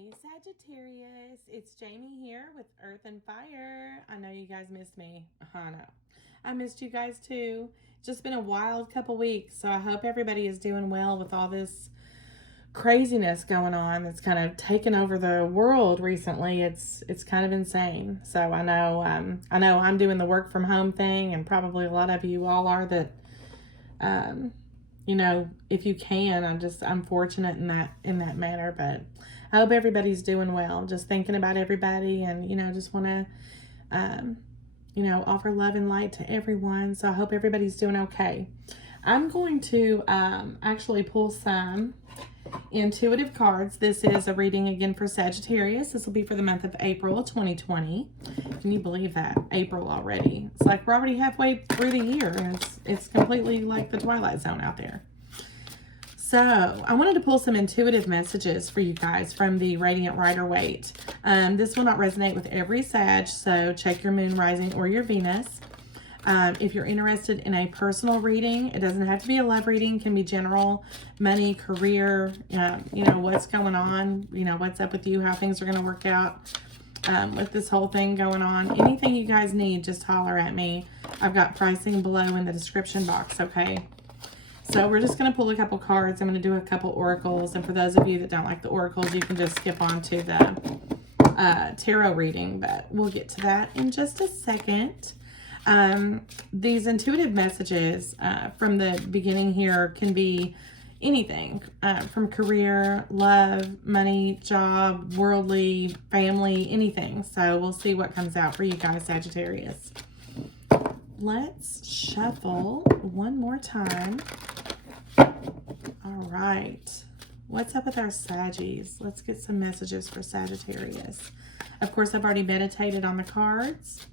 Hey Sagittarius, it's Jamie here with Earth and Fire. I know you guys missed me. I know. I missed you guys too. Just been a wild couple weeks, so I hope everybody is doing well with all this craziness going on that's kind of taken over the world recently. It's kind of insane. So I know I'm doing the work from home thing, and probably a lot of you all are that um, if you can, I'm fortunate in that manner, but I hope everybody's doing well. Just thinking about everybody, and just want to offer love and light to everyone. So I hope everybody's doing okay. I'm going to actually pull some intuitive cards. This is a reading again for Sagittarius. This will be for the month of April 2020. Can you believe that? April already. It's like we're already halfway through the year, and it's completely like the Twilight Zone out there. So I wanted to pull some intuitive messages for you guys from the Radiant Rider-Waite. This will not resonate with every Sag, so check your moon, rising, or your Venus. If you're interested in a personal reading, it doesn't have to be a love reading. It can be general, money, career, what's going on, what's up with you, how things are going to work out with this whole thing going on. Anything you guys need, just holler at me. I've got pricing below in the description box, okay? So we're just going to pull a couple cards. I'm going to do a couple oracles. And for those of you that don't like the oracles, you can just skip on to the tarot reading. But we'll get to that in just a second. These intuitive messages from the beginning here can be anything from career, love, money, job, worldly, family, anything. So we'll see what comes out for you guys, Sagittarius. Let's shuffle one more time. All right. What's up with our Saggies? Let's get some messages for Sagittarius. Of course, I've already meditated on the cards,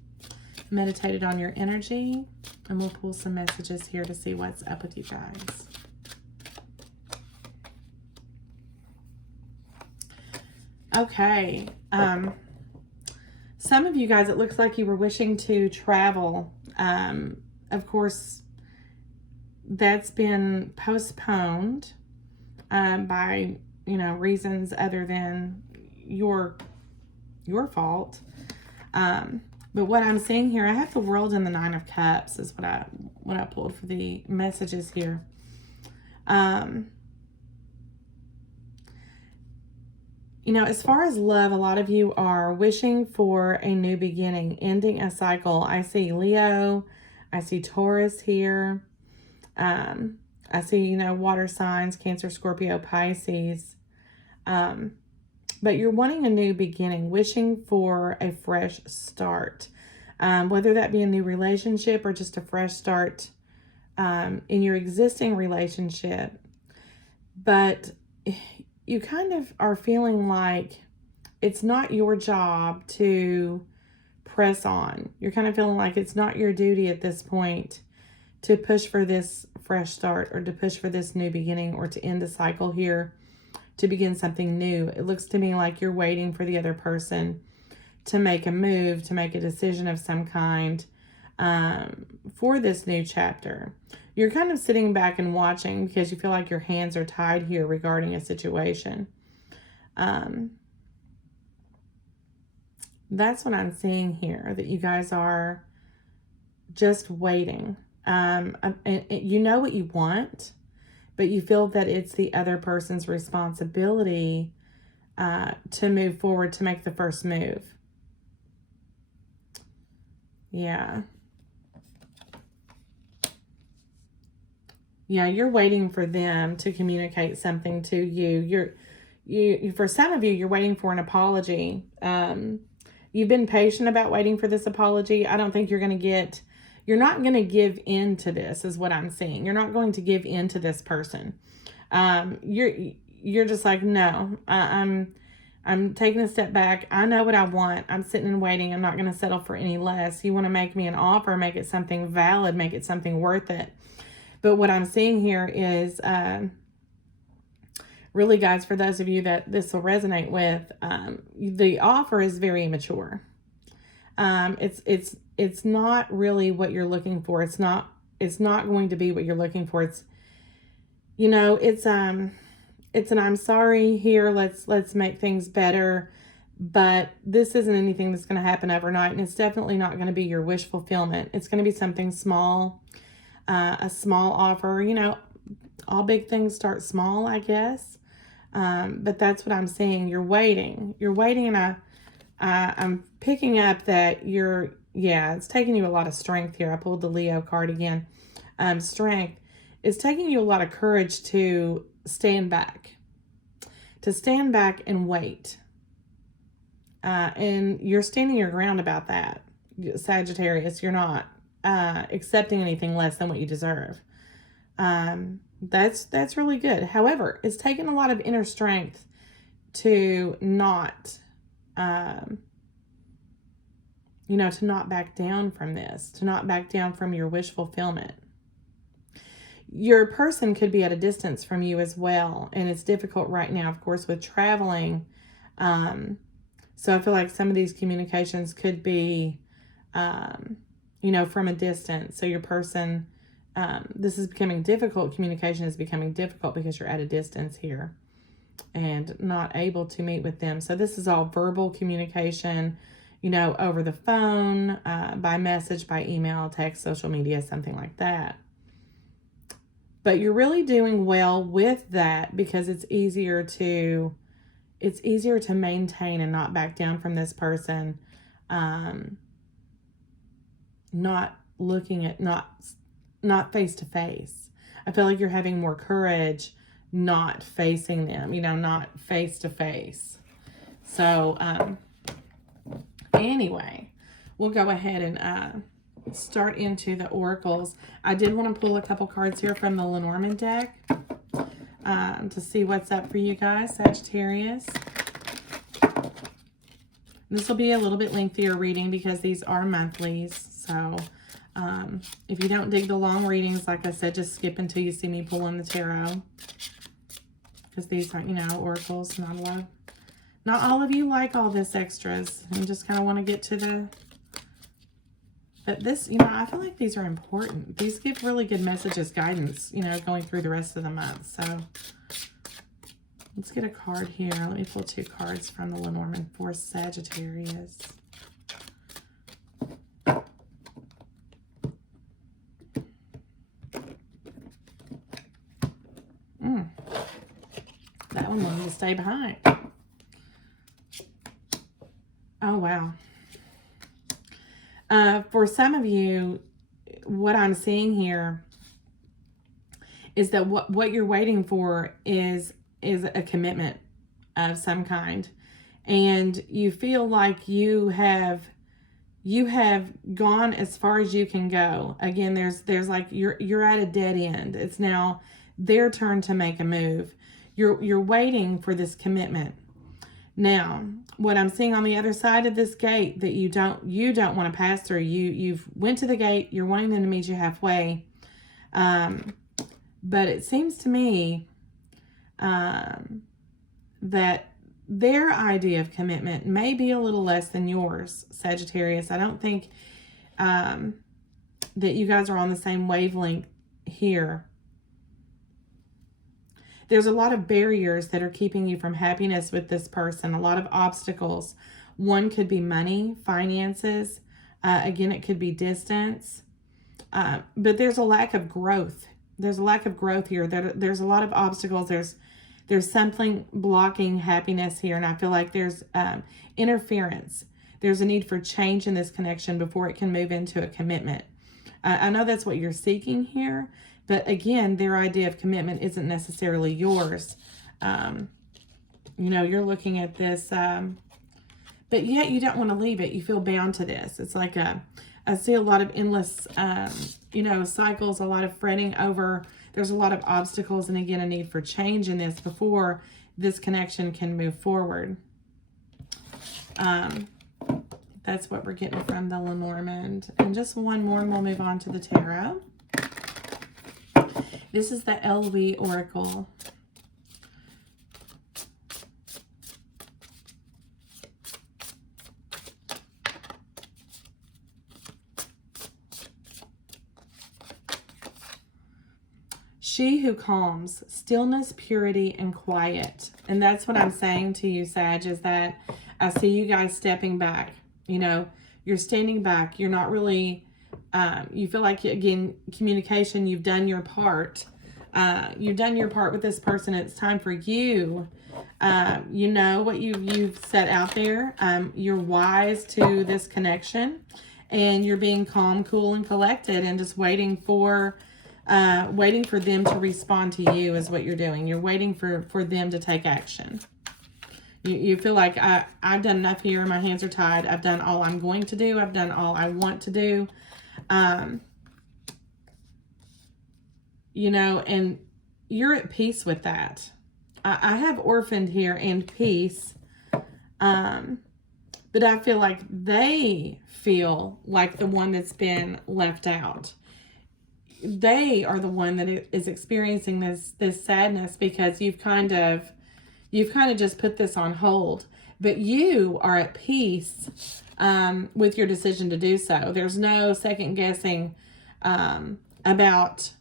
meditated on your energy, and we'll pull some messages here to see what's up with you guys. Okay. Some of you guys, it looks like you were wishing to travel. Of course, that's been postponed by, reasons other than your fault. But what I'm seeing here, I have the World and the Nine of Cups is what I pulled for the messages here. As far as love, a lot of you are wishing for a new beginning, ending a cycle. I see Leo, I see Taurus here. I see, water signs, Cancer, Scorpio, Pisces. But you're wanting a new beginning, wishing for a fresh start. Whether that be a new relationship or just a fresh start in your existing relationship. But you kind of are feeling like it's not your job to press on. You're kind of feeling like it's not your duty at this point to push for this fresh start or to push for this new beginning or to end a cycle here, to begin something new. It looks to me like you're waiting for the other person to make a move, to make a decision of some kind for this new chapter. You're kind of sitting back and watching because you feel like your hands are tied here regarding a situation. That's what I'm seeing here, that you guys are just waiting. You know what you want, but you feel that it's the other person's responsibility to move forward, to make the first move. Yeah. Yeah, you're waiting for them to communicate something to you. For some of you, you're waiting for an apology. You've been patient about waiting for this apology. I don't think you're not going to give in to this, is what I'm seeing. You're not going to give in to this person. You're just like, no, I'm taking a step back. I know what I want. I'm sitting and waiting. I'm not going to settle for any less. You want to make me an offer, make it something valid, make it something worth it. But what I'm seeing here is, really, guys, for those of you that this will resonate with, the offer is very immature. It's not really what you're looking for. It's not going to be what you're looking for. It's it's an I'm sorry here, let's make things better. But this isn't anything that's going to happen overnight, and it's definitely not going to be your wish fulfillment. It's going to be something small, a small offer. You know, all big things start small, I guess. But that's what I'm seeing. You're waiting, and I'm picking up that it's taking you a lot of strength here. I pulled the Leo card again. Strength. It's taking you a lot of courage to stand back and wait. And you're standing your ground about that, Sagittarius. You're not accepting anything less than what you deserve. That's really good. However, it's taken a lot of inner strength to not, to not back down from this, to not back down from your wish fulfillment. Your person could be at a distance from you as well, and it's difficult right now, of course, with traveling. So I feel like some of these communications could be, from a distance. So your person, this is becoming difficult. Communication is becoming difficult because you're at a distance here and not able to meet with them. So this is all verbal communication, over the phone, by message, by email, text, social media, something like that. But you're really doing well with that because it's easier to maintain and not back down from this person. Not looking at, not face to face. I feel like you're having more courage not facing them, not face to face. So, anyway, we'll go ahead and start into the oracles. I did want to pull a couple cards here from the Lenormand deck to see what's up for you guys, Sagittarius. This will be a little bit lengthier reading because these are monthlies. So if you don't dig the long readings, like I said, just skip until you see me pulling the tarot. Because these aren't, oracles. Not all of you like all this extras. You just kind of want to get to the... But this, I feel like these are important. These give really good messages, guidance, going through the rest of the month. So let's get a card here. Let me pull 2 cards from the Lenormand for Sagittarius. That one wanted to stay behind. Oh, wow. For some of you, what I'm seeing here is that what you're waiting for is a commitment of some kind. And you feel like you have gone as far as you can go. Again, there's like you're at a dead end. It's now their turn to make a move. You're waiting for this commitment. Now, what I'm seeing on the other side of this gate that you don't want to pass through, you've went to the gate, you're wanting them to meet you halfway. But it seems to me that their idea of commitment may be a little less than yours, Sagittarius. I don't think that you guys are on the same wavelength here. There's a lot of barriers that are keeping you from happiness with this person, a lot of obstacles. One could be money, finances. Again, it could be distance. But there's a lack of growth. There's a lack of growth here. There's a lot of obstacles. There's something blocking happiness here, and I feel like there's interference. There's a need for change in this connection before it can move into a commitment. I know that's what you're seeking here. But again, their idea of commitment isn't necessarily yours. You're looking at this, but yet you don't want to leave it. You feel bound to this. It's like I see a lot of endless, cycles, a lot of fretting over. There's a lot of obstacles, and again, a need for change in this before this connection can move forward. That's what we're getting from the Lenormand. And just one more, and we'll move on to the tarot. This is the LV Oracle. She who calms, stillness, purity, and quiet. And that's what I'm saying to you, Sag, is that I see you guys stepping back. You know, you're standing back. You're not really, you feel like, again, communication, you've done your part. You've done your part with this person. It's time for you. You know what you've set out there. You're wise to this connection. And you're being calm, cool, and collected, and just waiting for them to respond to you is what you're doing. You're waiting for them to take action. You feel like I've done enough here. My hands are tied. I've done all I'm going to do. I've done all I want to do. You know, and you're at peace with that. I have orphaned here and peace. But I feel like they feel like the one that's been left out. They are the one that is experiencing this sadness because you've kind of just put this on hold. But you are at peace with your decision to do so. There's no second guessing about,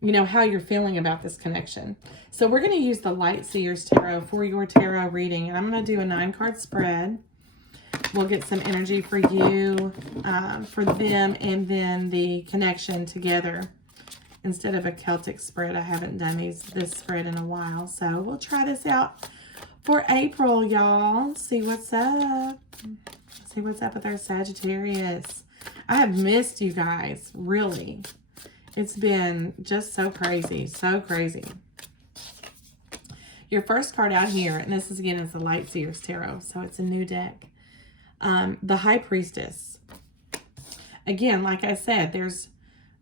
you know, how you're feeling about this connection. So we're going to use the Light Seers Tarot for your tarot reading. And I'm going to do a 9-card spread. We'll get some energy for you, for them, and then the connection together. Instead of a Celtic spread, I haven't done this spread in a while. So we'll try this out for April, y'all. See what's up. See what's up with our Sagittarius. I have missed you guys, really. It's been just so crazy, so crazy. Your first card out here, and this is again is the Light Seers Tarot, so it's a new deck. The High Priestess. Again, like I said, there's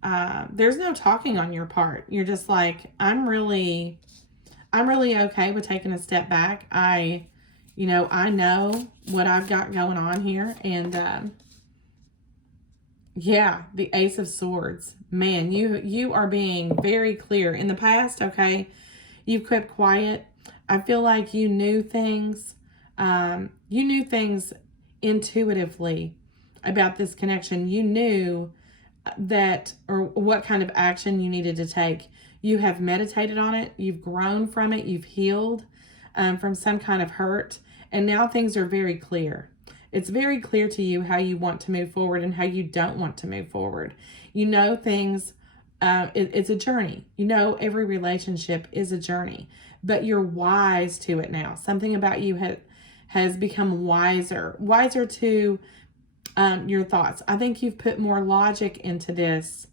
no talking on your part. You're just like, I'm really okay with taking a step back. I know what I've got going on here, and yeah, the Ace of Swords. Man, you are being very clear. In the past, okay, you've kept quiet. I feel like you knew things. You knew things intuitively about this connection. You knew that, or what kind of action you needed to take. You have meditated on it. You've grown from it. You've healed from some kind of hurt. And now things are very clear. It's very clear to you how you want to move forward and how you don't want to move forward. You know things, it's a journey. You know every relationship is a journey, but you're wise to it now. Something about you has become wiser to your thoughts. I think you've put more logic into this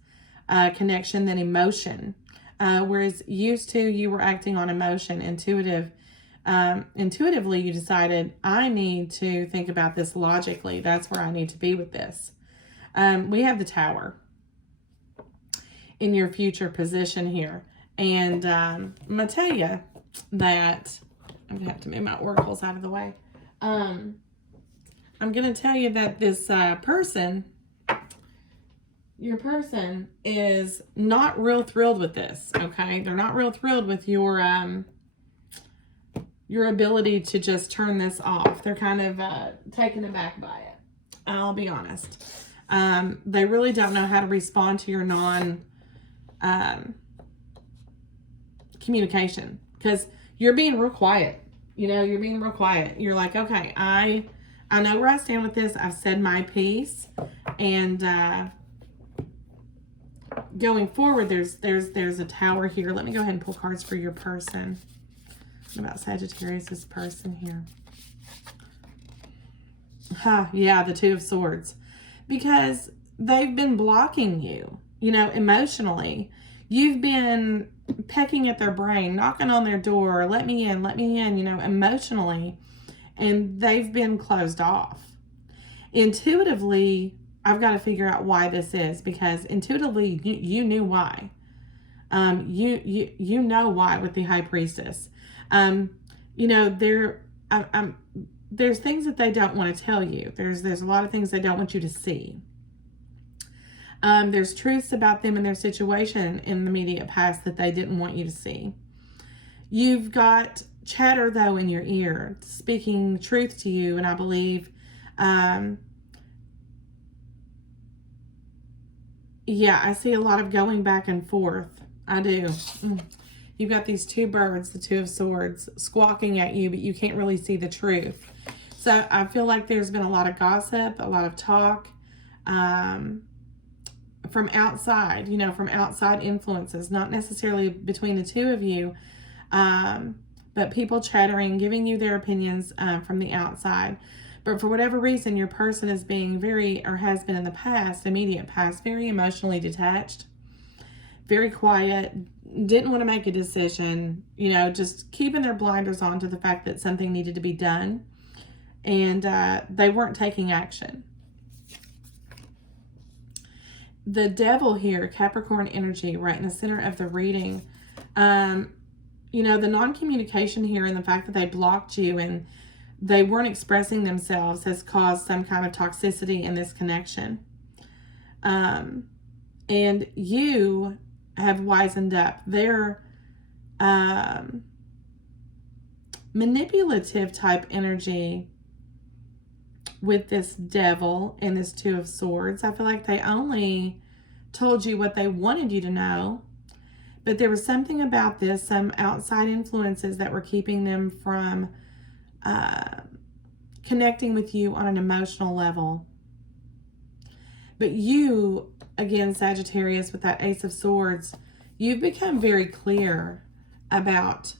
connection than emotion. Whereas used to, you were acting on emotion, intuitively you decided, I need to think about this logically. That's where I need to be with this. We have the Tower in your future position here. And I'm going to tell you that, I'm going to have to move my oracles out of the way. I'm going to tell you that this your person is not real thrilled with this, okay? They're not real thrilled with your ability to just turn this off. They're kind of taken aback by it. I'll be honest. They really don't know how to respond to your communication, because you're being real quiet. You know, you're being real quiet. You're like, okay, I know where I stand with this. I've said my piece, and going forward, there's a Tower here. Let me go ahead and pull cards for your person. What about Sagittarius' person here? Yeah, the Two of Swords. Because they've been blocking you, you know, emotionally. You've been pecking at their brain, knocking on their door, let me in, you know, emotionally. And they've been closed off. Intuitively, I've got to figure out why this is, because intuitively you knew why. You know why with the High Priestess. You know, there's things that they don't want to tell you. There's a lot of things they don't want you to see. There's truths about them and their situation in the immediate past that they didn't want you to see. You've got chatter, though, in your ear, speaking truth to you, and I believe, yeah, I see a lot of going back and forth I do. You've got these two birds, the Two of Swords, squawking at you, but you can't really see the truth. So I feel like there's been a lot of gossip, a lot of talk from outside, from outside influences, not necessarily between the two of you, but people chattering, giving you their opinions from the outside. But for whatever reason, your person is being or has been in the past, immediate past, very emotionally detached, very quiet, didn't want to make a decision, just keeping their blinders on to the fact that something needed to be done. And they weren't taking action. The Devil here, Capricorn energy, right in the center of the reading. The non-communication here and the fact that they blocked you and they weren't expressing themselves has caused some kind of toxicity in this connection. And you have wisened up. They're manipulative type energy with this Devil and this Two of Swords. I feel like they only told you what they wanted you to know, but there was something about this, some outside influences that were keeping them from connecting with you on an emotional level. But you, again, Sagittarius, with that Ace of Swords, you've become very clear about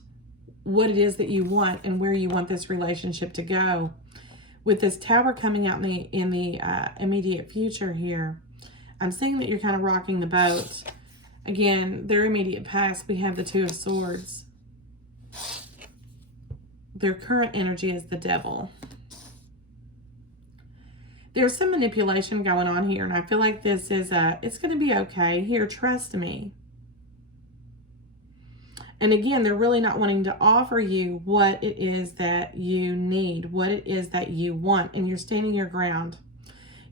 what it is that you want and where you want this relationship to go. With this Tower coming out in the immediate future here, I'm seeing that you're kind of rocking the boat. Again, their immediate past, we have the Two of Swords. Their current energy is the Devil. There's some manipulation going on here, and I feel like this is it's going to be okay. Here, trust me. And again, they're really not wanting to offer you what it is that you need, what it is that you want, and you're standing your ground.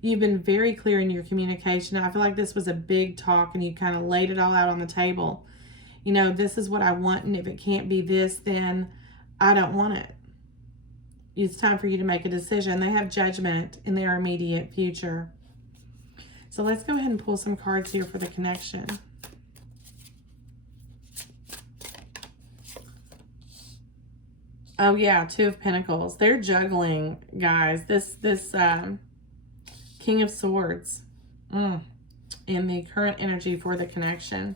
You've been very clear in your communication. I feel like this was a big talk, and you kind of laid it all out on the table. This is what I want, and if it can't be this, then I don't want it. It's time for you to make a decision. They have Judgment in their immediate future. So let's go ahead and pull some cards here for the connection. Oh yeah, Two of Pentacles. They're juggling, guys. This King of Swords in the current energy for the connection,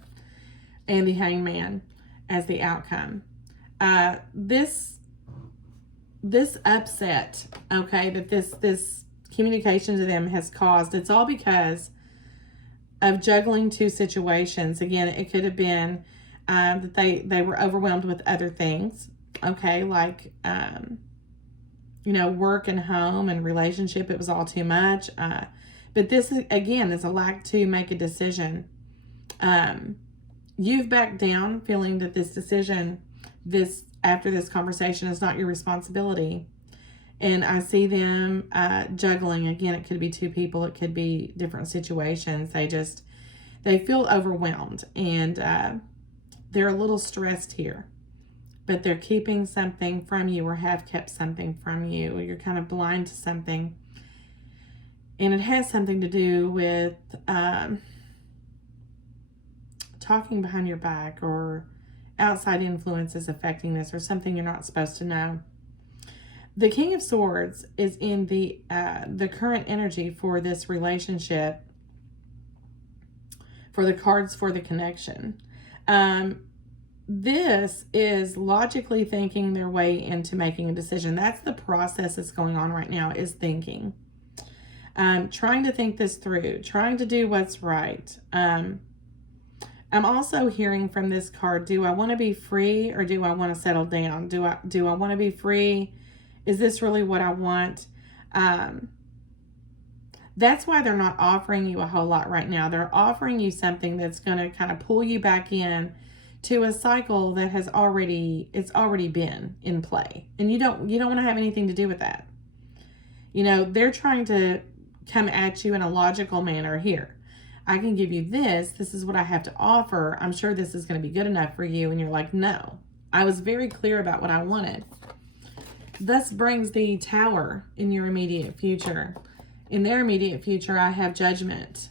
and the Hangman as the outcome. This upset, okay, that this communication to them has caused, it's all because of juggling two situations. Again, it could have been that they were overwhelmed with other things, okay, like work and home and relationship. It was all too much. But this again is a lack to make a decision. You've backed down, feeling that this decision, after this conversation, is not your responsibility. And I see them juggling. Again, it could be two people. It could be different situations. They feel overwhelmed, and they're a little stressed here. But they're keeping something from you, or have kept something from you. You're kind of blind to something. And it has something to do with talking behind your back, or outside influences affecting this, or something you're not supposed to know. The King of Swords is in the current energy for this relationship, for the cards for the connection. This is logically thinking their way into making a decision. That's the process that's going on right now, is thinking. Trying to think this through, trying to do what's right. I'm also hearing from this card, do I want to be free, or do I want to settle down? Do I want to be free? Is this really what I want? That's why they're not offering you a whole lot right now. They're offering you something that's going to kind of pull you back in to a cycle that has already been in play. And you don't want to have anything to do with that. They're trying to come at you in a logical manner here. I can give you this. This is what I have to offer. I'm sure this is going to be good enough for you. And you're like, no, I was very clear about what I wanted. Thus brings the Tower in your immediate future. In their immediate future, I have Judgment.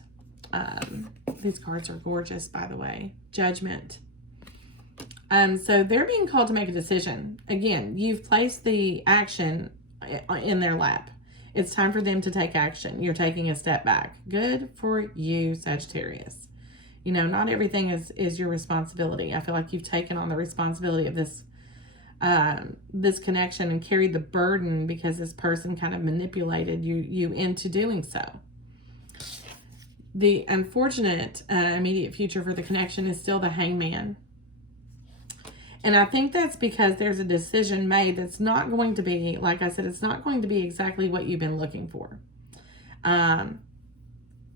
The These cards are gorgeous, by the way. Judgment. So they're being called to make a decision. Again, you've placed the action in their lap. It's time for them to take action. You're taking a step back. Good for you, Sagittarius. You know, not everything is your responsibility. I feel like you've taken on the responsibility of this this connection and carried the burden because this person kind of manipulated you into doing so. The unfortunate immediate future for the connection is still the Hangman. And I think that's because there's a decision made that's not going to be, like I said, it's not going to be exactly what you've been looking for.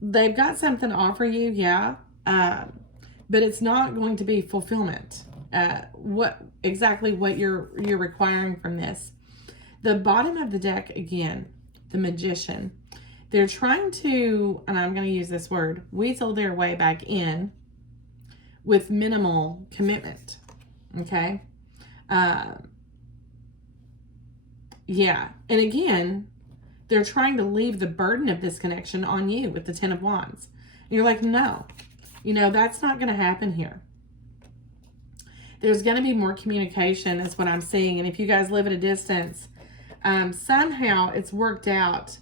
They've got something to offer you, yeah, but it's not going to be fulfillment. What you're requiring from this. The bottom of the deck, again, the Magician. They're trying to, and I'm going to use this word, weasel their way back in with minimal commitment. Okay. Yeah. And again, they're trying to leave the burden of this connection on you with the Ten of Wands. And you're like, no, you know, that's not going to happen here. There's going to be more communication is what I'm seeing. And if you guys live at a distance, somehow it's worked out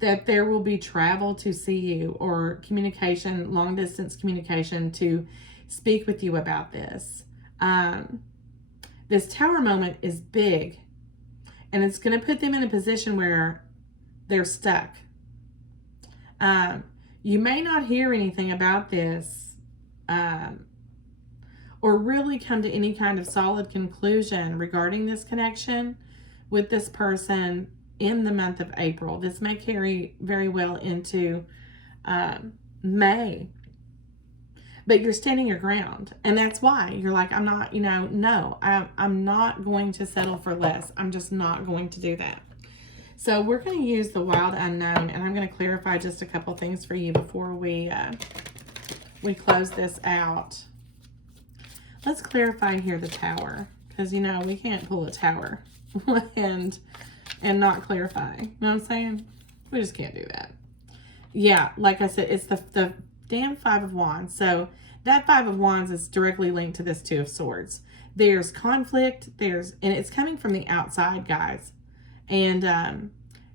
that there will be travel to see you or communication, long distance communication to speak with you about this. This Tower moment is big, and it's going to put them in a position where they're stuck. You may not hear anything about this or really come to any kind of solid conclusion regarding this connection with this person in the month of April. This may carry very well into May. But you're standing your ground. And that's why you're like, I'm not, you know, no, I'm not going to settle for less. I'm just not going to do that. So we're going to use the Wild Unknown, and I'm going to clarify just a couple things for you before we close this out. Let's clarify here the Tower, because, you know, we can't pull a Tower and not clarify. You know what I'm saying? We just can't do that. Yeah, like I said, it's the damn Five of Wands. So that Five of Wands is directly linked to this Two of Swords. There's conflict, and it's coming from the outside, guys. And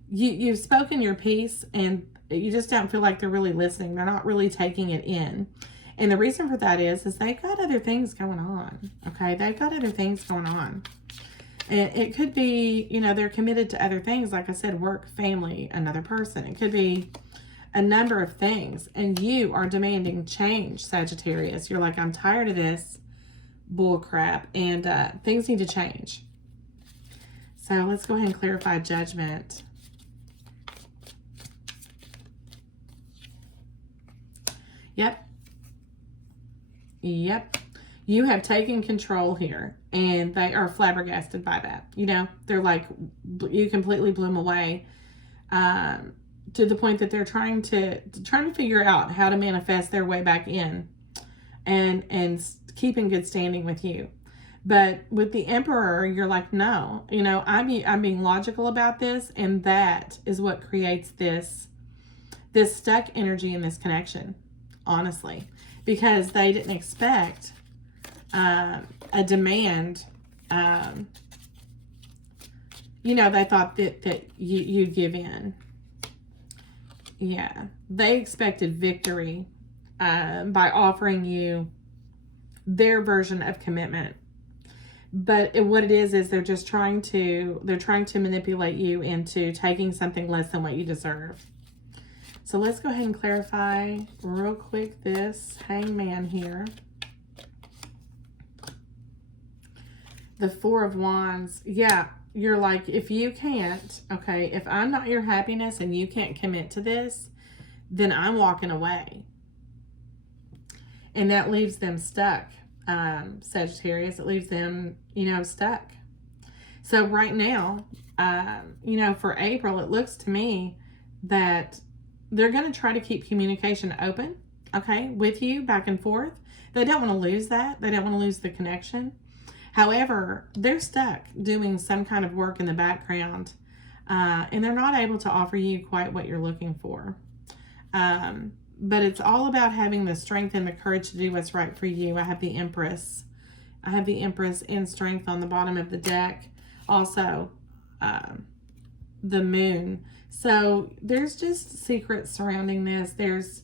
you've spoken your piece, and you just don't feel like they're really listening. They're not really taking it in. And the reason for that is they've got other things going on. Okay, they've got other things going on. And it could be, you know, they're committed to other things. Like I said, work, family, another person. It could be a number of things, and you are demanding change, Sagittarius. You're like, I'm tired of this bull crap, and things need to change. So let's go ahead and clarify Judgment. Yep. You have taken control here, and they are flabbergasted by that. You know, they're like, you completely blew them away. To the point that they're trying to figure out how to manifest their way back in and keep in good standing with you. But with the Emperor, you're like, no, you know, I'm being logical about this, and that is what creates this stuck energy in this connection, honestly, because they didn't expect a demand. You know, they thought that you'd give in. Yeah, they expected victory by offering you their version of commitment. But what it is they're just trying to manipulate you into taking something less than what you deserve. So let's go ahead and clarify real quick this Hangman here. The Four of Wands. Yeah. You're like, if you can't, okay, if I'm not your happiness and you can't commit to this, then I'm walking away. And that leaves them stuck, Sagittarius. It leaves them, you know, stuck. So right now, you know, for April, it looks to me that they're going to try to keep communication open, okay, with you back and forth. They don't want to lose that. They don't want to lose the connection. However, they're stuck doing some kind of work in the background, and they're not able to offer you quite what you're looking for. but it's all about having the strength and the courage to do what's right for you. I have the Empress. I have the Empress in strength on the bottom of the deck. Also, the Moon. So there's just secrets surrounding this. There's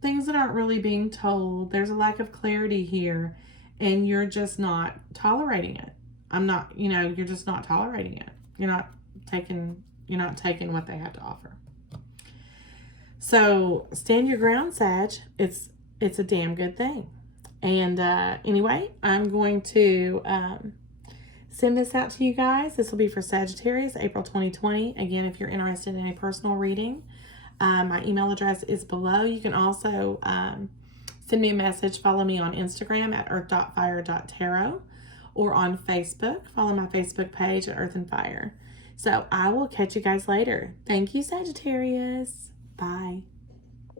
things that aren't really being told. There's a lack of clarity here, and you're just not tolerating it. You're just not tolerating it. You're not taking what they have to offer. So stand your ground, Sag. It's a damn good thing. And anyway, I'm going to send this out to you guys. This will be for Sagittarius, April 2020. Again, if you're interested in a personal reading, my email address is below. You can also send me a message. Follow me on Instagram at earth.fire.tarot or on Facebook. Follow my Facebook page at EarthandFire. So I will catch you guys later. Thank you, Sagittarius. Bye.